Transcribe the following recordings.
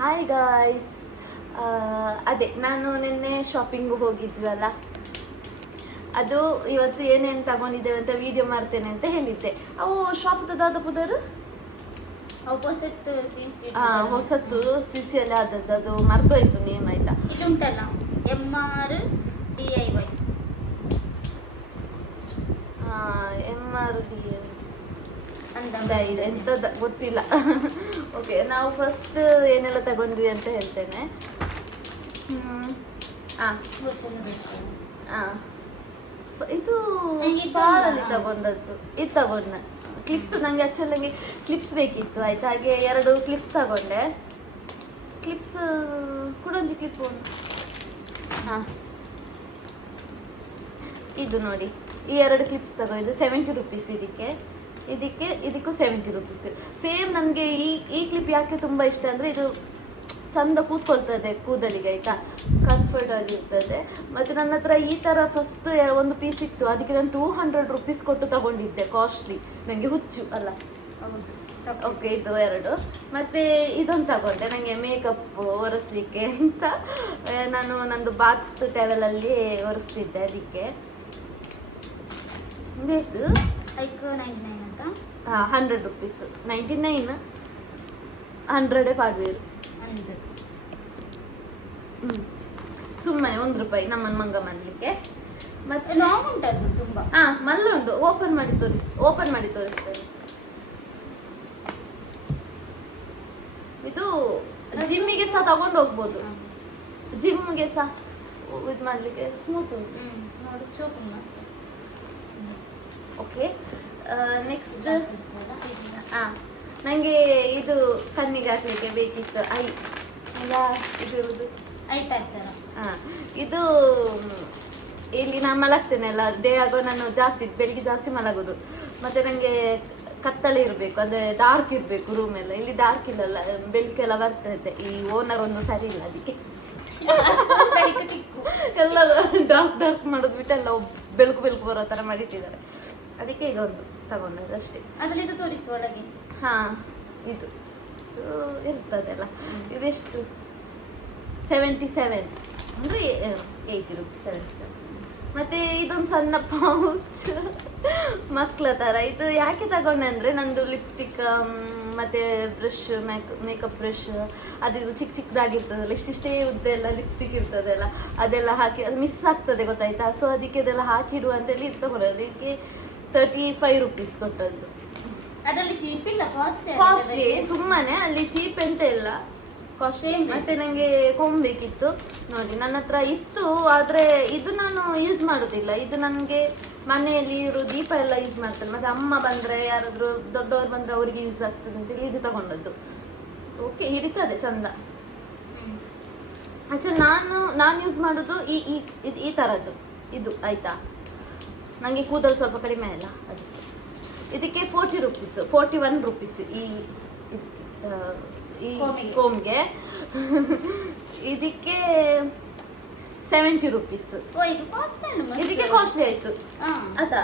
Hi guys. ಅದೇ ನಾನು ನಿನ್ನೆ ಶಾಪಿಂಗ್ ಹೋಗಿದ್ವಲ್ಲ, ಅದು ಇವತ್ತು ಏನೇನು ತಗೊಂಡಿದ್ದೇವೆ ಅಂತ ವಿಡಿಯೋ ಮಾಡ್ತೇನೆ ಅಂತ ಹೇಳಿದ್ದೆ. ಅವು ಶಾಪ್ ದಾದಾಪುದರು ಆಪೋಸಿಟ್ ಹೊಸತ್ತು ಸಿಸಿಯಲ್ಲಿ ಆದದ್ದು, ಅದು ಮರ್ತೋಯ್ತು ನೇಮ್ ಆಯ್ತಾ. ಇಲ್ಲಿ ಉಂಟಲ್ಲ MRDIY. MRDIY ಎಂತದ ಗೊತ್ತಿಲ್ಲ. ಓಕೆ, ನಾವು ಫಸ್ಟ್ ಏನೆಲ್ಲ ತಗೊಂಡ್ವಿ ಅಂತ ಹೇಳ್ತೇನೆ. ಇದು ಸ್ಟಾರಲ್ಲಿ ತಗೊಂಡದ್ದು. ಇದು ತಗೊಂಡ ಕ್ಲಿಪ್ಸ್, ನಂಗೆ ಆಕ್ಚುಲಿ ನಂಗೆ ಕ್ಲಿಪ್ಸ್ ಬೇಕಿತ್ತು ಆಯ್ತಾ. ಹಾಗೆ 2 ಕ್ಲಿಪ್ಸ್ ತಗೊಂಡೆ. ಕ್ಲಿಪ್ಸ್ ಕುಡೊಂಜಿ ಕ್ಲಿಪ್ ಇದು ನೋಡಿ, ಈ 2 ಕ್ಲಿಪ್ಸ್ ತಗೊಂಡಿದ್ದು 70 ರುಪೀಸ್. ಇದಕ್ಕೂ 70 ರುಪೀಸ್. ಸೇಮ್ ನನಗೆ ಈ ಕ್ಲಿಪ್ ಯಾಕೆ ತುಂಬ ಇಷ್ಟ ಅಂದರೆ, ಇದು ಚಂದ ಕೂತ್ಕೊಳ್ತದೆ ಕೂದಲಿಗೆ ಆಯ್ತಾ, ಕಂಫರ್ಟ್ ಆಗಿರ್ತದೆ. ಮತ್ತು ನನ್ನ ಹತ್ರ ಈ ಥರ ಫಸ್ಟ್ ಒಂದು ಪೀಸ್ ಇತ್ತು, ಅದಕ್ಕೆ ನಾನು 200 ರುಪೀಸ್ ಕೊಟ್ಟು ತಗೊಂಡಿದ್ದೆ. ಕಾಸ್ಟ್ಲಿ, ನನಗೆ ಹುಚ್ಚು ಅಲ್ಲ. ಓಕೆ, ಇದು 2. ಮತ್ತು ಇದೊಂದು ತಗೊಂಡೆ ನನಗೆ ಮೇಕಪ್ ಒರೆಸ್ಲಿಕ್ಕೆ ಅಂತ. ನಾನು ನಂದು ಬಾತ್ ಟವೆಲಲ್ಲಿ ಒರೆಸ್ತಿದ್ದೆ, ಅದಕ್ಕೆ ಬೇಕು. 99 ಅಂತ 100 ರುಪೀಸ್. 99 100 ಪಾಡ್ವೇರು. ಸುಮ್ಮನೆ 1 ರೂಪಾಯಿ ನಮ್ಮನ್ನು ಮಂಗ ಮಾಡಲಿಕ್ಕೆ. ಮತ್ತೆ ಲಾಂಗ್ ಉಂಟದು ತುಂಬಾ. ಮಲ್ಲುಂಡು. ಓಪನ್ ಮಾಡಿ ತೋರಿಸ್ತೇನೆ. ಇದು ಜಿಮ್ಮಿಗೆ ಸಹ ತಗೊಂಡು ಹೋಗ್ಬೋದು. ಜಿಮ್ಗೆ ಸಹ ಇದು ಮಾಡ್ಲಿಕ್ಕೆ ಸ್ಮೂತ್ ಉಂಟು ನೋಡಿ, ಚೋಕು ಮಸ್ತ್. ಓಕೆ, ನೆಕ್ಸ್ಟ್ ನನಗೆ ಇದು ಕಣ್ಣಿಗೆ ಹಾಕ್ಲಿಕ್ಕೆ ಬೇಕಿತ್ತು. ಐ ಪ್ಯಾಕ್ ತರ. ಇದು ಇಲ್ಲಿ ನಾನು ಮಲಗ್ತೇನೆಲ್ಲ ಡೇ ಆಗೋ, ನಾನು ಬೆಳಿಗ್ಗೆ ಜಾಸ್ತಿ ಮಲಗೋದು. ಮತ್ತೆ ನನಗೆ ಕತ್ತಲೆ ಇರಬೇಕು, ಅಂದರೆ ಡಾರ್ಕ್ ಇರಬೇಕು ರೂಮ್ ಎಲ್ಲ. ಇಲ್ಲಿ ಡಾರ್ಕ್ ಇಲ್ಲಲ್ಲ, ಬೆಳಕೆಲ್ಲ ಬರ್ತದೆ. ಈ ಓನರ್ ಒಂದು ಸರಿ ಇಲ್ಲ, ಅದಕ್ಕೆ ಎಲ್ಲರೂ ಡಾರ್ಕ್ ಮಾಡೋದು ಬಿಟ್ಟು ಎಲ್ಲ ಬೆಳಕು ಬರೋ ಥರ ಮಾಡಿಟ್ಟಿದ್ದಾರೆ. ಅದಕ್ಕೆ ಈಗ ಒಂದು ತಗೊಂಡದ್ದು ಅಷ್ಟೇ. ಅದ್ರಲ್ಲಿ ಇದು ತೋರಿಸು ಒಳಗೆ. ಇದು ಇರ್ತದಲ್ಲ. ಇದೆಷ್ಟು? 77 ಅಂದರೆ 80 ರುಪೀಸ್. 77. ಮತ್ತೆ ಇದೊಂದು ಸಣ್ಣ ಪೌಚ್ ಮಕ್ಕಳ ಥರ. ಇದು ಯಾಕೆ ತಗೊಂಡೆ ಅಂದರೆ, ನಂದು ಲಿಪ್ಸ್ಟಿಕ್ ಮತ್ತೆ ಬ್ರಷ್, ಮೇಕಪ್ ಬ್ರಷ್, ಅದು ಚಿಕ್ಕದಾಗಿರ್ತದಲ್ಲ, ಇಷ್ಟಿಷ್ಟೇ ಉದ್ದೆಲ್ಲ ಲಿಪ್ಸ್ಟಿಕ್ ಇರ್ತದಲ್ಲ, ಅದೆಲ್ಲ ಹಾಕಿ ಅದು ಮಿಸ್ ಆಗ್ತದೆ ಗೊತ್ತಾಯ್ತಾ. ಸೊ ಅದಕ್ಕೆ ಅದೆಲ್ಲ ಹಾಕಿಡುವ ಅಂತೇಳಿ ಇದು ತಗೊಳ್ಳೋದು. ಅದಕ್ಕೆ 35 ರುಪೀಸ್ ಕೊಟ್ಟದ್ದು. ಅದರಲ್ಲಿ ಚೀಪ್ ಇಲ್ಲ, ಕಾಸ್ಟ್ಲಿ. ಸುಮ್ಮನೆ ಅಲ್ಲಿ ಚೀಪ್ ಎಂತ ಇಲ್ಲ, ಕಾಸ್ಟ್ಲಿ. ಮತ್ತೆ ನಂಗೆ ಕೊಂಬೇಕಿತ್ತು ನೋಡಿ, ನನ್ನ ಹತ್ರ ಇತ್ತು. ಆದ್ರೆ ಇದು ನಾನು ಯೂಸ್ ಮಾಡುದಿಲ್ಲ. ಇದು ನನಗೆ ಮನೆಯಲ್ಲಿ ಇರೋ ದೀಪ ಎಲ್ಲ ಯೂಸ್ ಮಾಡ್ತಾರೆ. ಮತ್ತೆ ಅಮ್ಮ ಬಂದ್ರೆ, ಯಾರಾದ್ರೂ ದೊಡ್ಡವರು ಬಂದ್ರೆ ಅವರಿಗೆ ಯೂಸ್ ಆಗ್ತದೆ ಅಂತೇಳಿ ಇದು ತಗೊಂಡದ್ದು. ಓಕೆ, ಹಿಡಿತದೆ ಚಂದ. ಆಕ್ಚುಲಿ ನಾನು ಯೂಸ್ ಮಾಡೋದು ಈ ತರದ್ದು ಇದು ಆಯ್ತಾ. ನಂಗೆ ಕೂದಲು ಸ್ವಲ್ಪ ಕಡಿಮೆ ಅಲ್ಲ, ಅದಕ್ಕೆ ಇದಕ್ಕೆ 40 ರುಪೀಸ್, 41 ರುಪೀಸ್ ಈ ಕೋಮ್ಗೆ. ಇದಕ್ಕೆ 70 ರುಪೀಸ್. ಇದಕ್ಕೆ ಕಾಸ್ಟ್ಲಿ ಆಯ್ತು ಆಯ್ತಾ.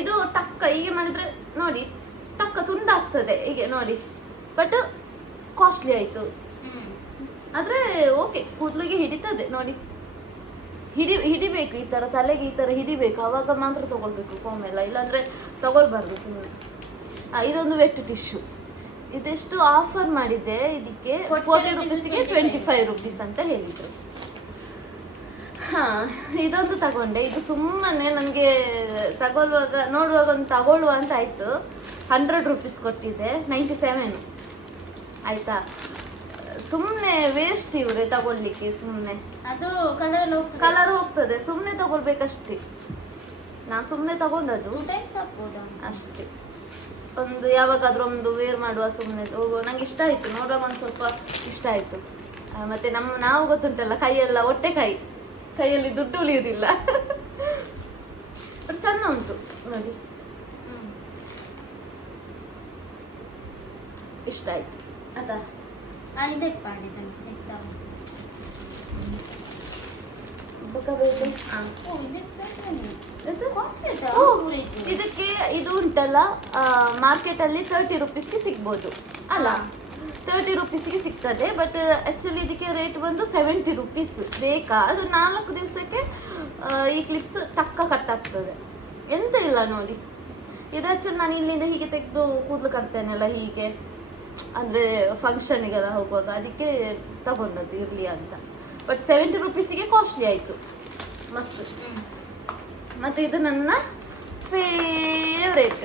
ಇದು ಟಕ್ಕ ಹೀಗೆ ಮಾಡಿದ್ರೆ ನೋಡಿ, ಟಕ್ಕ ತುಂಡಾಗ್ತದೆ ಹೀಗೆ ನೋಡಿ, ಬಟ್ ಕಾಸ್ಟ್ಲಿ ಆಯ್ತು. ಆದ್ರೆ ಓಕೆ, ಕೂದಲಿಗೆ ಹಿಡಿತದೆ ನೋಡಿ. ಹಿಡಿಬೇಕು ಈ ತರ, ತಲೆಗೆ ಈ ತರ ಹಿಡಿಬೇಕು, ಅವಾಗ ಮಾತ್ರ ತಗೊಳ್ಬೇಕು ಕೋಮೆಲ್ಲ, ಇಲ್ಲಾಂದ್ರೆ ತಗೊಳ್ಬಾರ್ದು ಸುಮ್ಮನೆ. ಇದೊಂದು ವೆಟ್ ಟಿಶ್ಯೂ. ಇದೆಷ್ಟು ಆಫರ್ ಮಾಡಿದ್ದೆ, ಇದಕ್ಕೆ 40 ರುಪೀಸ್ಗೆ 25 ರುಪೀಸ್ ಅಂತ ಹೇಳಿದ್ರು. ಇದೊಂದು ತಗೊಂಡೆ. ಇದು ಸುಮ್ಮನೆ ನನಗೆ ನೋಡುವಾಗ ಒಂದು ತಗೊಳ್ಳುವ ಅಂತ ಆಯ್ತು. 100 ರುಪೀಸ್ ಕೊಟ್ಟಿದ್ದೆ, 97 ಆಯ್ತಾ. ಸುಮ್ಮನೆ ವೇಸ್ಟ್ ಇವ್ರೆ ತಗೊಳ್ಲಿಕ್ಕೆ. ಸುಮ್ಮನೆ ಅದು ಕಲರ್ ಹೋಗ್ತದೆ, ಸುಮ್ಮನೆ ತಗೊಳ್ಬೇಕಷ್ಟೇ. ನಾನು ಸುಮ್ಮನೆ ತಗೊಂಡದ್ದು ಅಷ್ಟೇ. ಒಂದು ಯಾವಾಗಾದ್ರೂ ಒಂದು ವೇರ್ ಮಾಡುವ ಸುಮ್ಮನೆ ನಂಗೆ ಇಷ್ಟ ಆಯ್ತು, ನೋಡುವಾಗ ಒಂದು ಸ್ವಲ್ಪ ಇಷ್ಟ ಆಯ್ತು. ಮತ್ತೆ ನಾವು ಗೊತ್ತುಂಟಲ್ಲ, ಕೈಯೆಲ್ಲ ಕೈಯಲ್ಲಿ ದುಡ್ಡು ಉಳಿಯುವುದಿಲ್ಲ. ಬಟ್ ಚೆನ್ನ ಉಂಟು ನೋಡಿ, ಇಷ್ಟ ಆಯ್ತು ಆಯ್ತಾ. ಇದಕ್ಕೆ ಇದು ಉಂಟಲ್ಲ, ಮಾರ್ಕೆಟ್ ಅಲ್ಲಿ 30 ರುಪೀಸ್ಗೆ ಸಿಗ್ಬೋದು ಅಲ್ಲ. 30 ರುಪೀಸಿಗೆ ಸಿಗ್ತದೆ. ಬಟ್ ಆ್ಯಕ್ಚುಲಿ ಇದಕ್ಕೆ ರೇಟ್ ಬಂದು 70 ರುಪೀಸ್. ಬೇಕಾ ಅದು 4 ದಿವಸಕ್ಕೆ ಈ ಕ್ಲಿಪ್ಸ್ ತಕ್ಕ ಕಟ್ಟಾಗ್ತದೆ, ಎಂತ ಇಲ್ಲ ನೋಡಿ. ಇದು ಆ್ಯಕ್ಚುಲಿ ನಾನು ಇಲ್ಲಿಂದ ಹೀಗೆ ತೆಗೆದು ಕೂದಲು ಕಟ್ತೇನೆಲ್ಲ ಹೀಗೆ, ಅಂದರೆ ಫಂಕ್ಷನಿಗೆಲ್ಲ ಹೋಗುವಾಗ, ಅದಕ್ಕೆ ತಗೊಂಡದ್ದು ಇರಲಿ ಅಂತ. ಬಟ್ 70 ರುಪೀಸಿಗೆ ಕಾಸ್ಟ್ಲಿ ಆಯಿತು, ಮಸ್ತ್. ಮತ್ತು ಇದು ನನ್ನ ಫೇವ್ರೇಟ್,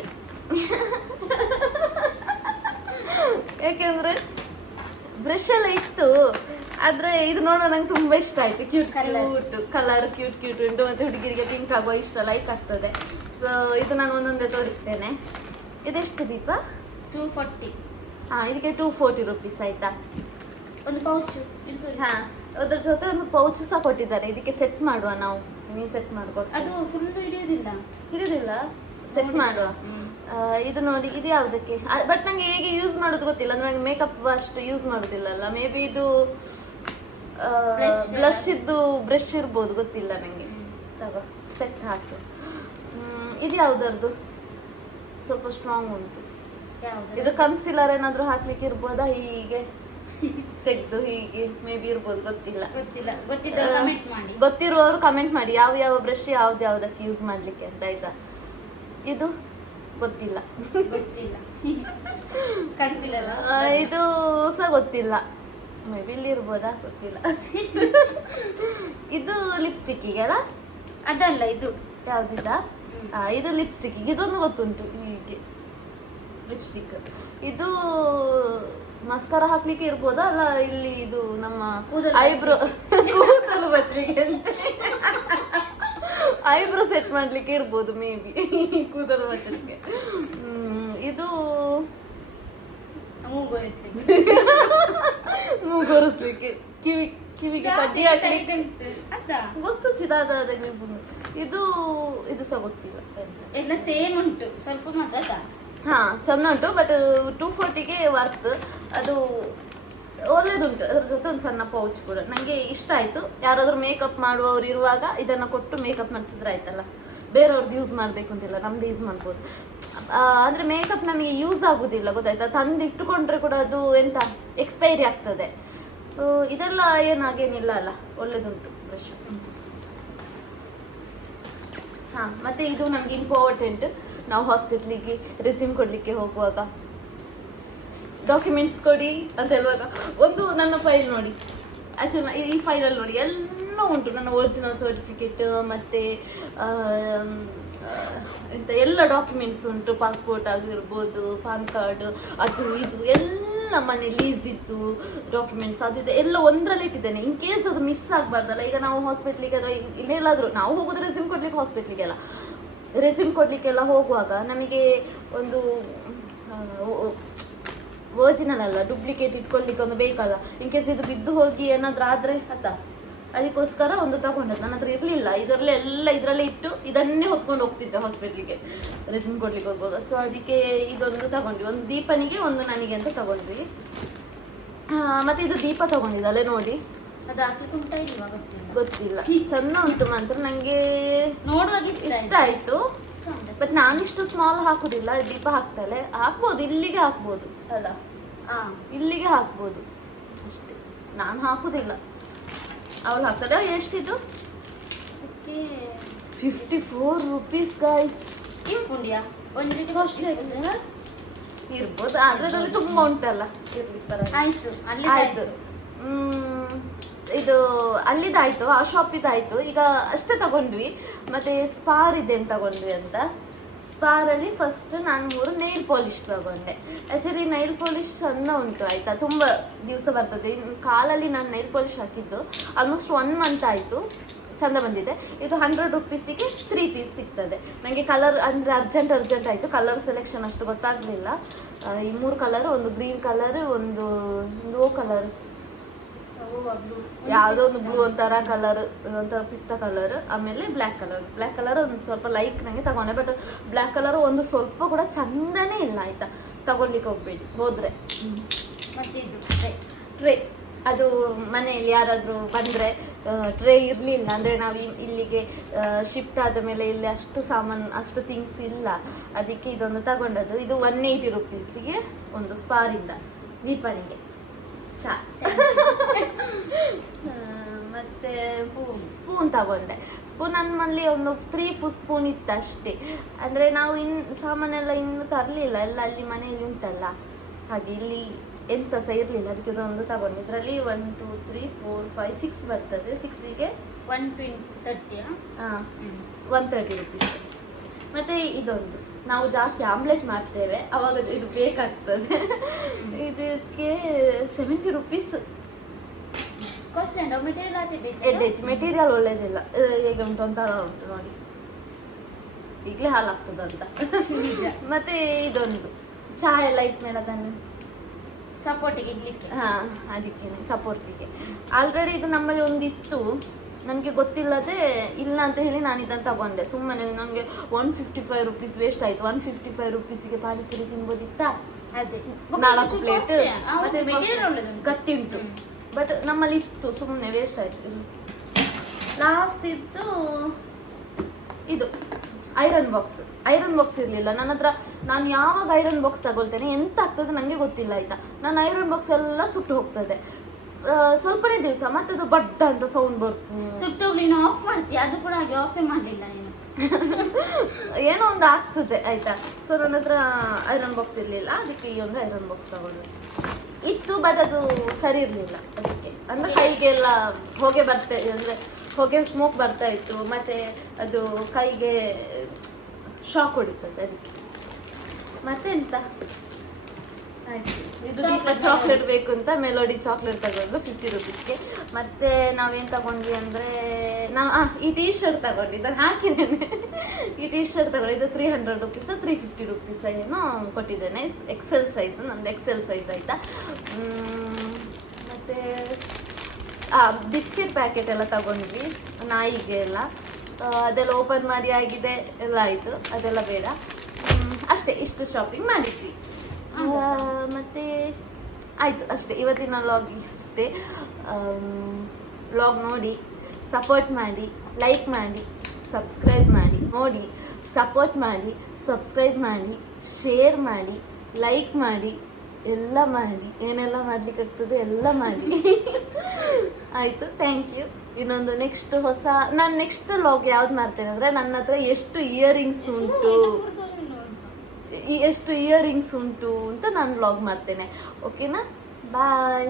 ಯಾಕೆಂದ್ರೆ ಬ್ರಷ್ ಎಲ್ಲ ಇತ್ತು, ಆದ್ರೆ ಇದು ನೋಡೋ ನಂಗೆ ತುಂಬಾ ಇಷ್ಟ ಆಯ್ತು. ಕ್ಯೂಟ್ ಕಲರ್ ಕ್ಯೂಟ್ ಉಂಟು, ಮತ್ತೆ ಹುಡುಗಿರಿಗೆ ಪಿಂಕ್ ಆಗುವ ಇಷ್ಟ ಲೈಕ್ ಆಗ್ತದೆ. ಸೊ ಇದು ನಾನು ಒಂದೊಂದೇ ತೋರಿಸ್ತೇನೆ. ಇದೆಷ್ಟು ದೀಪ? 240. ಇದಕ್ಕೆ 240 ರುಪೀಸ್ ಆಯ್ತಾ. ಒಂದು ಪೌಚ್. ಅದ್ರ ಜೊತೆ ಒಂದು ಪೌಚ್ ಸಹ ಕೊಟ್ಟಿದ್ದಾರೆ. ಇದಕ್ಕೆ ಸೆಟ್ ಮಾಡುವ, ನಾವು ನೀವು ಸೆಟ್ ಮಾಡ್ಕೊಟ್ಟು. ಅದು ಫುಲ್ ಹಿಡಿಯೋದಿಲ್ಲ, ಸೆಟ್ ಮಾಡುವ. ಇದು ನೋಡಿ, ಇದು ಯಾವುದಕ್ಕೆ, ಬಟ್ ನಂಗೆ ಹೇಗೆ ಯೂಸ್ ಮಾಡೋದು ಗೊತ್ತಿಲ್ಲ. ಅಂದ್ರೆ ನಂಗೆ ಮೇಕಪ್ ಅಷ್ಟು ಯೂಸ್ ಮಾಡೋದಿಲ್ಲಲ್ಲ. ಮೇ ಬಿ ಇದು ಬ್ಲಷ್ ಇದ್ದು ಬ್ರಷ್ ಇರ್ಬೋದು, ಗೊತ್ತಿಲ್ಲ ನಂಗೆ. ತಗೋ ಸೆಟ್ ಹಾಕು. ಇದು ಯಾವ್ದರ್ದು? ಸ್ವಲ್ಪ ಸ್ಟ್ರಾಂಗ್ ಉಂಟು. ಇದು ಕನ್ಸಿಲರ್ ಏನಾದ್ರು ಹಾಕ್ಲಿಕ್ಕೆ ಇರ್ಬೋದಾ? ಹೀಗೆ ತೆಗ್ದು ಹೀಗೆ ಮೇ ಬಿ ಇರ್ಬೋದು, ಗೊತ್ತಿಲ್ಲ. ಗೊತ್ತಿರುವವರು ಕಮೆಂಟ್ ಮಾಡಿ ಯಾವ ಬ್ರಷ್ ಯಾವ್ದಕ್ಕೆ ಯೂಸ್ ಮಾಡ್ಲಿಕ್ಕೆ ಅಂತ, ಆಯ್ತಾ. ಇದು ಗೊತ್ತಿಲ್ಲ. ಇದು ಸಹ ಗೊತ್ತಿಲ್ಲ, ಮೇ ಬಿ ಇಲ್ಲಿ ಇರ್ಬೋದಾ, ಗೊತ್ತಿಲ್ಲ. ಇದು ಲಿಪ್ಸ್ಟಿಕ್ಕಿಗೆ ಅಲ್ಲ? ಅದಲ್ಲ, ಇದು ಯಾವ್ದಿದ? ಇದು ಲಿಪ್ಸ್ಟಿಕ್ಕಿಗೆ. ಇದೊಂದು ಗೊತ್ತುಂಟು, ಹೀಗೆ ಲಿಪ್ಸ್ಟಿಕ್. ಇದು ಮಸ್ಕರ ಹಾಕ್ಲಿಕ್ಕೆ ಇರ್ಬೋದಾ? ಅಲ್ಲ, ಇಲ್ಲಿ ಇದು ನಮ್ಮ ಐಬ್ರೋ ಕೂದಲು ಬಚ್ಚಲಿಕ್ಕೆ ಅಂತ, ಐಬ್ರೋ ಸೆಟ್ ಮಾಡ್ಲಿಕ್ಕೆ ಇರ್ಬೋದು ಮೇ ಬಿ, ಕೂದಲು ಬಚ್ಚಲಿಕ್ಕೆ. ಇದು ಮೂಗೊರೆಸ್ಲಿಕ್ಕೆ, ಕಿವಿಗೆ ಕಡ್ಡಿ ಹಾಕ್ಲಿಕ್ಕೆ ಗೊತ್ತು, ಚಿದಾದ ಯೂಸ್. ಇದು ಸಹ ಗೊತ್ತಿಲ್ಲ. ಎಲ್ಲ ಸೇಮ್ ಉಂಟು, ಸ್ವಲ್ಪ ಮಾತ್ರ. ಚಂದ ಉಂಟು, ಬಟ್ 240ಗೆ ವರ್ತ್. ಅದು ಒಳ್ಳೇದುಂಟು. ಅದ್ರ ಜೊತೆ ಒಂದು ಸಣ್ಣ ಪೌಚ್ ಕೂಡ ನಂಗೆ ಇಷ್ಟ ಆಯ್ತು. ಯಾರಾದ್ರೂ ಮೇಕಪ್ ಮಾಡುವವರು ಇರುವಾಗ ಇದನ್ನ ಕೊಟ್ಟು ಮೇಕಪ್ ಮಾಡಿಸಿದ್ರೆ ಆಯ್ತಲ್ಲ, ಬೇರೆಯವ್ರದ್ದು ಯೂಸ್ ಮಾಡ್ಬೇಕು ಅಂತಿಲ್ಲ, ನಮ್ದು ಯೂಸ್ ಮಾಡ್ಬೋದು. ಅಂದ್ರೆ ಮೇಕಪ್ ನಮಗೆ ಯೂಸ್ ಆಗುದಿಲ್ಲ, ಗೊತ್ತಾಯ್ತಾ. ತಂದು ಇಟ್ಟುಕೊಂಡ್ರೆ ಕೂಡ ಅದು ಎಂತ ಎಕ್ಸ್ಪೈರಿ ಆಗ್ತದೆ. ಸೊ ಇದೆಲ್ಲ ಏನಾಗೇನಿಲ್ಲ ಅಲ್ಲ, ಒಳ್ಳೇದುಂಟು ಬ್ರಷ್. ಮತ್ತೆ ಇದು ನಮ್ಗೆ ಇಂಪಾರ್ಟೆಂಟ್. ನಾವು ಹಾಸ್ಪಿಟ್ಲಿಗೆ ರೆಸ್ಯೂಮ್ ಕೊಡ್ಲಿಕ್ಕೆ ಹೋಗುವಾಗ, ಡಾಕ್ಯುಮೆಂಟ್ಸ್ ಕೊಡಿ ಅಂತ ಹೇಳುವಾಗ, ಒಂದು ನನ್ನ ಫೈಲ್ ನೋಡಿ. ಆಕ್ಚುಲಿ ಈ ಫೈಲಲ್ಲಿ ನೋಡಿ ಎಲ್ಲ ಉಂಟು. ನನ್ನ ಒರಿಜಿನಲ್ ಸರ್ಟಿಫಿಕೇಟ್ ಮತ್ತೆ ಎಂತ ಎಲ್ಲ ಡಾಕ್ಯುಮೆಂಟ್ಸ್ ಉಂಟು. ಪಾಸ್ಪೋರ್ಟ್ ಆಗಿರ್ಬೋದು, ಪಾನ್ ಕಾರ್ಡ್, ಅದು ಇದು ಎಲ್ಲ ಮನೆ ಲೀಸ್ ಇತ್ತು ಡಾಕ್ಯುಮೆಂಟ್ಸ್, ಅದು ಇದು ಎಲ್ಲ ಒಂದರಲ್ಲೇ ಇಟ್ಟಿದ್ದೇನೆ. ಇನ್ ಕೇಸ್ ಅದು ಮಿಸ್ ಆಗಬಾರ್ದಲ್ಲ. ಈಗ ನಾವು ಹಾಸ್ಪಿಟ್ಲಿಗೆ ಅಥವಾ ಇನ್ನೆಲ್ಲಾದ್ರೂ ನಾವು ಹೋಗೋದು ರೆಸ್ಯೂಮ್ ಕೊಡ್ಲಿಕ್ಕೆ ಹಾಸ್ಪಿಟ್ಲಿಗೆಲ್ಲ, ರೆಸ್ಯೂಮ್ ಕೊಡ್ಲಿಕ್ಕೆಲ್ಲ ಹೋಗುವಾಗ ನಮಗೆ ಒಂದು ಒರಿಜಿನಲ್ ಅಲ್ಲ ಡೂಪ್ಲಿಕೇಟ್ ಇಟ್ಕೊಳ್ಲಿಕ್ಕೆ ಒಂದು ಬೇಕಲ್ಲ. ಇನ್ ಕೇಸ್ ಇದು ಬಿದ್ದು ಹೋಗಿ ಏನಾದ್ರೂ ಆದ್ರೆ ಅದಕ್ಕೋಸ್ಕರ ಒಂದು ತಗೊಂಡದ್ದು. ನನ್ನ ಹತ್ರ ಇರ್ಲಿಲ್ಲ, ಇದರಲ್ಲೇ ಇಟ್ಟು ಇದನ್ನೇ ಹೊತ್ಕೊಂಡು ಹೋಗ್ತಿದ್ದೆ ಹಾಸ್ಪಿಟ್ಲಿಗೆ ರೆಸ್ಯೂಮ್ ಕೊಡ್ಲಿಕ್ಕೆ ಹೋಗುವಾಗ. ಸೊ ಅದಕ್ಕೆ ಇದೊಂದು ತಗೊಂಡ್ವಿ, ಒಂದು ದೀಪನಿಗೆ ಒಂದು ನನಗೆ ಅಂತ ತಗೊಂಡ್ವಿ. ಮತ್ತೆ ಇದು ದೀಪ ತಗೊಂಡಿದ್ದಲ್ಲೇ ನೋಡಿ, ಅದು ಹಾಕ್ಲಿಕ್ಕೆ ಇಲ್ವಾ ಗೊತ್ತಿಲ್ಲ. ಚಂದ ಉಂಟು ಮಾತ್ರ, ನಂಗೆ ನೋಡುವಾಗ ಇಷ್ಟ ಆಯ್ತು. ಬಟ್ ನಾನಿಷ್ಟು ಸ್ಮಾಲ್ ಹಾಕುದಿಲ್ಲ, ದೀಪ ಹಾಕ್ತಲೆ ಹಾಕ್ಬೋದು, ಇಲ್ಲಿಗೆ ಹಾಕ್ಬೋದು ಅಲ್ಲ, ಇಲ್ಲಿಗೆ ಹಾಕ್ಬೋದು ಅಷ್ಟೇ. ನಾನು ಹಾಕುದಿಲ್ಲ, ಅವಳು ಹಾಕ್ತದೆ. ಎಷ್ಟಿದು? 54 ರುಪೀಸ್ ಗೈಸ್. ಪುಂಡಿಯಾ ಇರ್ಬೋದು, ಆದ್ರೆ ಅದ್ರಲ್ಲಿ ತುಂಬಾ ಉಂಟಲ್ಲ. ಆಯ್ತು, ಆಯ್ತು. ಇದು ಅಲ್ಲಿದಾಯ್ತು, ಆ ಶಾಪಿದಾಯ್ತು. ಈಗ ಅಷ್ಟೇ ತಗೊಂಡ್ವಿ. ಮತ್ತೆ ಸ್ಪಾರ್ ಇದೆ ಅಂತ ತಗೊಂಡ್ವಿ ಅಂತ. ಸ್ಪಾರಲ್ಲಿ ಫಸ್ಟ್ ನಾನು 3 ನೈಲ್ ಪಾಲಿಶ್ ತಗೊಂಡೆ. ಆಕ್ಚುಲಿ ನೈಲ್ ಪಾಲಿಶ್ ಸಣ್ಣ ಉಂಟು ಆಯ್ತಾ, ತುಂಬಾ ದಿವಸ ಬರ್ತದೆ. ಕಾಲಲ್ಲಿ ನಾನು ನೈಲ್ ಪಾಲಿಶ್ ಹಾಕಿದ್ದು ಆಲ್ಮೋಸ್ಟ್ 1 ಮಂತ್ ಆಯ್ತು, ಚಂದ ಬಂದಿದೆ. ಇದು 100 ರುಪೀಸಿಗೆ 3 ಪೀಸ್ ಸಿಗ್ತದೆ. ನನಗೆ ಕಲರ್ ಅಂದರೆ ಅರ್ಜೆಂಟ್ ಆಯಿತು, ಕಲರ್ ಸೆಲೆಕ್ಷನ್ ಅಷ್ಟು ಗೊತ್ತಾಗಲಿಲ್ಲ. ಈ 3 ಕಲರ್, ಒಂದು ಗ್ರೀನ್ ಕಲರ್, ಒಂದು ಲೋ ಕಲರ್, ಯಾವುದೋ ಒಂದು ಬ್ಲೂ ಒಂಥರ ಕಲರ್, ಒಂಥರ ಪಿಸ್ತಾ ಕಲರ್, ಆಮೇಲೆ ಬ್ಲ್ಯಾಕ್ ಕಲರ್ ಒಂದು ಸ್ವಲ್ಪ ಲೈಕ್ ನನಗೆ ತಗೊಂಡೆ. ಬಟ್ ಬ್ಲ್ಯಾಕ್ ಕಲರ್ ಒಂದು ಸ್ವಲ್ಪ ಕೂಡ ಚಂದನೇ ಇಲ್ಲ ಆಯ್ತಾ, ತಗೊಳ್ಲಿಕ್ಕೆ ಹೋಗ್ಬೇಡಿ ಹೋದ್ರೆ. ಮತ್ತೆ ಇದು ಟ್ರೇ, ಅದು ಮನೆಯಲ್ಲಿ ಯಾರಾದರೂ ಬಂದರೆ ಟ್ರೇ ಇರಲಿಲ್ಲ ಅಂದರೆ ನಾವು ಇಲ್ಲಿಗೆ ಶಿಫ್ಟ್ ಆದ ಮೇಲೆ ಇಲ್ಲಿ ಅಷ್ಟು ಸಾಮಾನು, ಅಷ್ಟು ಥಿಂಗ್ಸ್ ಇಲ್ಲ, ಅದಕ್ಕೆ ಇದೊಂದು ತಗೊಂಡದ್ದು. ಇದು 180 ರುಪೀಸಿಗೆ ಒಂದು ಸ್ಪಾರಿಂದ ದೀಪನಿಗೆ. ಚಾ ಮತ್ತೆ ಸ್ಪೂನ್ ತಗೊಂಡೆ. ಸ್ಪೂನ್ ನಮ್ಮಲ್ಲಿ ಒಂದು 3 ಸ್ಪೂನ್ ಇತ್ತು ಅಷ್ಟೇ. ಅಂದರೆ ನಾವು ಸಾಮಾನೆಲ್ಲ ಇನ್ನು ತರಲಿಲ್ಲ, ಎಲ್ಲ ಅಲ್ಲಿ ಮನೆಯಲ್ಲಿ ಉಂಟಲ್ಲ, ಹಾಗೆ ಇಲ್ಲಿ ಎಂತ ಸಹ ಇರಲಿಲ್ಲ, ಅದಕ್ಕೆ ಒಂದು ತಗೊಂಡೆ. ಇದರಲ್ಲಿ 1 2 3 4 5 6 ಬರ್ತದೆ. 6ಗೆ 130 130 ರುಪೀಸ್. ಮತ್ತೆ ಇದೊಂದು ನಾವು ಜಾಸ್ತಿ ಆಮ್ಲೆಟ್ ಮಾಡ್ತೇವೆ, ಅವಾಗ ಇದು ಬೇಕಾಗ್ತದೆ. ಇದಕ್ಕೆ 70 ರುಪೀಸ್. ಕಾಸ್ಟ್ಲಿ ಉಂಟು ಮೆಟೀರಿಯಲ್. ಎಡ್ಡೆಜ್ ಮೆಟೀರಿಯಲ್ ಒಳ್ಳೇದಿಲ್ಲ, ಹೇಗೆ ಉಂಟು ಒಂಥರ ಉಂಟು ನೋಡಿ, ಈಗಲೇ ಹಾಲಾಗ್ತದಂತ. ಮತ್ತೆ ಇದೊಂದು ಚಹಾ ಎಲ್ಲ ಇಟ್ಮೇಲೆ ಅದನ್ನು ಸಪೋರ್ಟಿಗೆ ಇಡ್ಲಿಕ್ಕೆ. ಹಾ, ಅದಕ್ಕೆ ಸಪೋರ್ಟಿಗೆ. ಆಲ್ರೆಡಿ ಇದು ನಮ್ಮಲ್ಲಿ ಒಂದಿತ್ತು, ನನಗೆ ಗೊತ್ತಿಲ್ಲದೆ ಇಲ್ಲ ಅಂತ ಹೇಳಿ ನಾನು ಇದನ್ನು ತಗೊಂಡೆ. ಸುಮ್ಮನೆ ನನಗೆ 155 ರುಪೀಸ್ ವೇಸ್ಟ್ ಆಯ್ತು. 155 ರುಪೀಸಿಗೆ ಪಾನಿಪುರಿ ತಿನ್ಬೋದಿತ್ತಾ? ಅದೇ 4 ಪ್ಲೇಟ್. ಮತ್ತೆ ಮೆಟೀರಿಯಲ್ ಒಳ್ಳೆದುಂಟು, ಗಟ್ಟಿ ಉಂಟು, ಬಟ್ ನಮ್ಮಲ್ಲಿ ಇತ್ತು, ಸುಮ್ಮನೆ ವೇಸ್ಟ್ ಆಯ್ತು. ಲಾಸ್ಟ್ ಇತ್ತು ಇದು ಐರನ್ ಬಾಕ್ಸ್. ಐರನ್ ಬಾಕ್ಸ್ ಇರಲಿಲ್ಲ ನನ್ನ ಹತ್ರ. ನಾನು ಯಾವಾಗ ಐರನ್ ಬಾಕ್ಸ್ ತಗೊಳ್ತೇನೆ ಎಂತ ಆಗ್ತದೆ ನನಗೆ ಗೊತ್ತಿಲ್ಲ ಆಯ್ತಾ. ನನ್ನ ಐರನ್ ಬಾಕ್ಸ್ ಎಲ್ಲ ಸುಟ್ಟು ಹೋಗ್ತದೆ ಸ್ವಲ್ಪನೇ ದಿವಸ, ಮತ್ತೆ ಅದು ಬಡ್ಡ ಅಂತ ಸೌಂಡ್ ಬರ್ತದೆ. ಸುಟ್ಟು ನೀನು ಆಫ್ ಮಾಡ್ತೀಯ, ಅದು ಕೂಡ ಹಾಗೆ ಆಫೇ ಮಾಡಲಿಲ್ಲ ನೀನು. ಏನೋ ಒಂದು ಆಗ್ತದೆ ಆಯ್ತಾ. ಸೊ ನನ್ನ ಹತ್ರ ಐರನ್ ಬಾಕ್ಸ್ ಇರಲಿಲ್ಲ, ಅದಕ್ಕೆ ಈ ಒಂದು ಐರನ್ ಬಾಕ್ಸ್ ತಗೊಂಡು ಇತ್ತು, ಬಟ್ ಅದು ಸರಿ ಇರಲಿಲ್ಲ. ಅದಕ್ಕೆ ಅಂದ್ರೆ ಕೈಗೆಲ್ಲ ಹೊಗೆ ಬರ್ತಾ, ಅಂದರೆ ಹೊಗೆ ಸ್ಮೋಕ್ ಬರ್ತಾ ಇತ್ತು, ಮತ್ತೆ ಅದು ಕೈಗೆ ಶಾಕ್ ಹೊಡಿತದೆ ಅದಕ್ಕೆ. ಮತ್ತೆ ಎಂತ ಆಯ್ತು, ಇದು ದೀಪ ಚಾಕ್ಲೇಟ್ ಬೇಕು ಅಂತ ಮೆಲೋಡಿ ಚಾಕ್ಲೇಟ್ ತಗೊಂಡು 50 ರುಪೀಸ್ಗೆ. ಮತ್ತೆ ನಾವೇನು ತಗೊಂಡ್ವಿ ಅಂದರೆ ನಾವು ಈ ಟೀ ಶರ್ಟ್ ತಗೊಂಡು ಇದನ್ನು ಹಾಕಿದ್ದೇನೆ. ಈ ಟೀ ಶರ್ಟ್ ತಗೊಂಡು ಇದು 300 ರುಪೀಸ್ 350 ರುಪೀಸ್ ಏನೋ ಕೊಟ್ಟಿದ್ದೇನೆ. ಎಕ್ಸೆಲ್ ಸೈಜ್, ನಂದು ಎಕ್ಸೆಲ್ ಸೈಜ್ ಆಯಿತಾ. ಮತ್ತು ಬಿಸ್ಕೆಟ್ ಪ್ಯಾಕೆಟ್ ಎಲ್ಲ ತಗೊಂಡ್ವಿ ನಾಯಿಗೆ ಎಲ್ಲ. ಅದೆಲ್ಲ ಓಪನ್ ಮಾಡಿ ಆಗಿದೆ, ಎಲ್ಲ ಆಯಿತು, ಅದೆಲ್ಲ ಬೇಡ. ಅಷ್ಟೇ, ಇಷ್ಟು ಶಾಪಿಂಗ್ ಮಾಡಿದ್ವಿ. ಮತ್ತೆ ಆಯಿತು ಅಷ್ಟೇ. ಇವತ್ತಿನ ವ್ಲಾಗ್ ಇಷ್ಟೇ. ವ್ಲಾಗ್ ನೋಡಿ ಸಪೋರ್ಟ್ ಮಾಡಿ, ಲೈಕ್ ಮಾಡಿ, ಸಬ್ಸ್ಕ್ರೈಬ್ ಮಾಡಿ. ನೋಡಿ ಸಪೋರ್ಟ್ ಮಾಡಿ, ಸಬ್ಸ್ಕ್ರೈಬ್ ಮಾಡಿ, ಶೇರ್ ಮಾಡಿ, ಲೈಕ್ ಮಾಡಿ, ಎಲ್ಲ ಮಾಡಿ, ಏನೆಲ್ಲ ಮಾಡ್ಲಿಕ್ಕಾಗ್ತದೆ ಎಲ್ಲ ಮಾಡಿ. ಆಯಿತು, ಥ್ಯಾಂಕ್ ಯು. ಇನ್ನೊಂದು ನಾನು ನೆಕ್ಸ್ಟ್ ವ್ಲಾಗ್ ಯಾವ್ದು ಮಾಡ್ತೇನೆ ಅಂದರೆ ನನ್ನ ಹತ್ರ ಎಷ್ಟು ಇಯರಿಂಗ್ಸ್ ಉಂಟು ಅಂತ ನಾನು ವ್ಲಾಗ್ ಮಾಡ್ತೇನೆ. ಓಕೆನಾ? ಬಾಯ್.